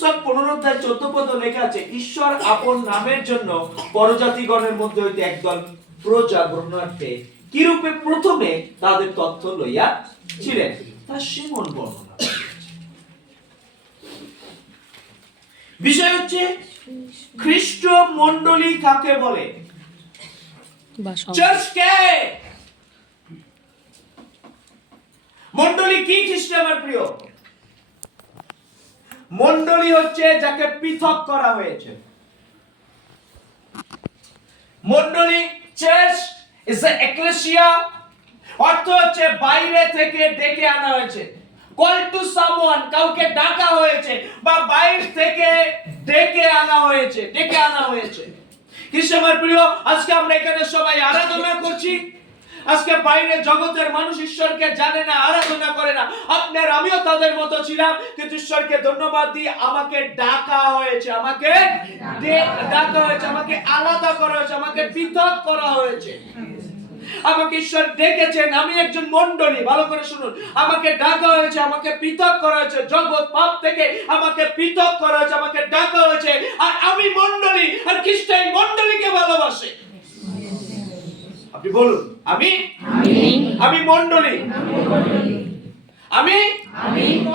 পুস্তক 15:14 লেখা আছে, ঈশ্বর আপন নামের জন্য পরজাতিগণের মধ্যে হইতে একদল প্রজা গ্রহণার্থে কিরূপে প্রথমে তাদের তথ্য লইয়া ছিলেন তা সিমন বর্ণনা। বিষয় হচ্ছে খ্রিস্ট মণ্ডলী কাকে বলে, চার্চ কে, মণ্ডলী কি খ্রিস্ট আমার প্রিয়? মণ্ডলী হচ্ছে যাকে পৃথক করা হয়েছে। মণ্ডলী, চার্চ ইজ দ্য এক্লেসিয়া, অর্থ হচ্ছে বাইরে থেকে ডেকে আনা হয়েছে। কল টু সামওয়ান, কাউকে ডাকা হয়েছে বা বাইরে থেকে ডেকে আনা হয়েছে, ডেকে আনা হয়েছে। খ্রিস্ট আমার প্রিয়, আজকে আমরা এখানে সবাই আরাধনা করছি। আজকে বাইরে জগতের মানুষ ঈশ্বরকে জানে না, আরাধনা করে না। আপনার আমিও তাদের মতো ছিলাম, কিন্তু ঈশ্বরকে ধন্যবাদ দিই, আমাকে ডাকা হয়েছে, আমাকে ডাকা হয়েছে, আমাকে আলাদা করা হয়েছে, আমাকে পৃথক করা হয়েছে। আমাকে ঈশ্বর ডেকেছেন, আমি একজন মণ্ডলী। ভালো করে শুনুন, আমাকে ডাকা হয়েছে, আমাকে পৃথক করা হয়েছে, জগৎ পাপ থেকে আমাকে পৃথক করা হয়েছে, আমাকে ডাকা হয়েছে। আর আমি মণ্ডলী, আর খ্রিস্ট এই মণ্ডলীকে ভালোবাসে। আপনি বলুন, আমি আমি মণ্ডলী,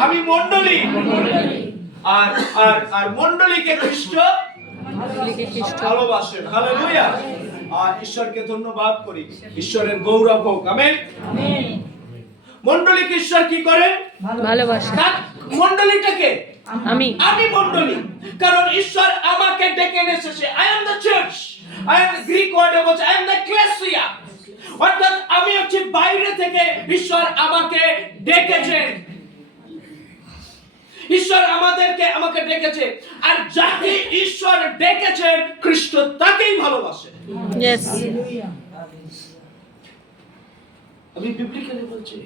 আমি মণ্ডলী। আর আর আর মণ্ডলীকে খ্রিস্ট ভালোবাসেন। হালেলুয়া। আর ঈশ্বরকে ধন্যবাদ করি, ঈশ্বরের গৌরব হোক। আমেন। মণ্ডলীকে ঈশ্বর কি করেন? ভালোবাসেন। মণ্ডলীটাকে আমি মণ্ডলী, কারণ ঈশ্বর আমাকে ডেকে এনেছে। I am the church, I am Greek ওয়ার্ডে বলছে আই এম দ্য এক্লেসিয়া, অর্থাৎ আমি হচ্ছে বাইরে থেকে ঈশ্বর আমাকে ডেকেছেন। ঈশ্বর আমাকে ডেকেছে, আর যাকে ঈশ্বর ডেকেছেন খ্রিস্ট তাকেই ভালোবাসে। Yes. আমি বিবলিক্যালি বলছি।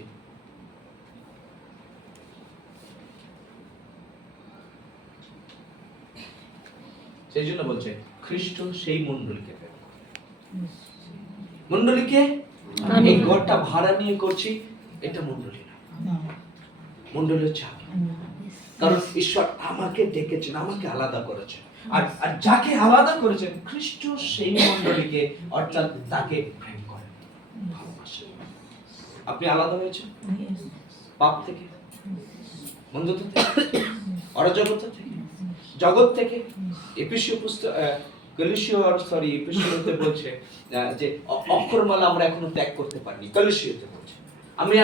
সেই জন্য বলছে খ্রিস্ট সেই মণ্ডলীকে। মণ্ডলীকে এই ঘরটা ভাড়া নিয়ে করছি, এটা মণ্ডলী না, মণ্ডলী হচ্ছে আমি। কারণ ঈশ্বর আমাকে ডেকেছেন, আমাকে আলাদা করেছেন। আর যাকে আলাদা করেছেন খ্রিস্ট সেই মণ্ডলীকে, অর্থাৎ তাকে প্রেম করেন, ভালোবাসেন। আপনি আলাদা হয়েছেন পাপ থেকে, বন্ধুত্ব থেকে, অরাজকতা থেকে, জগৎ থেকে। এপিসীয়তে বলছে যে অক্ষরমালা আমরা এখনো ত্যাগ করতে পারিনি। কলিসীয়তে বলছে আমি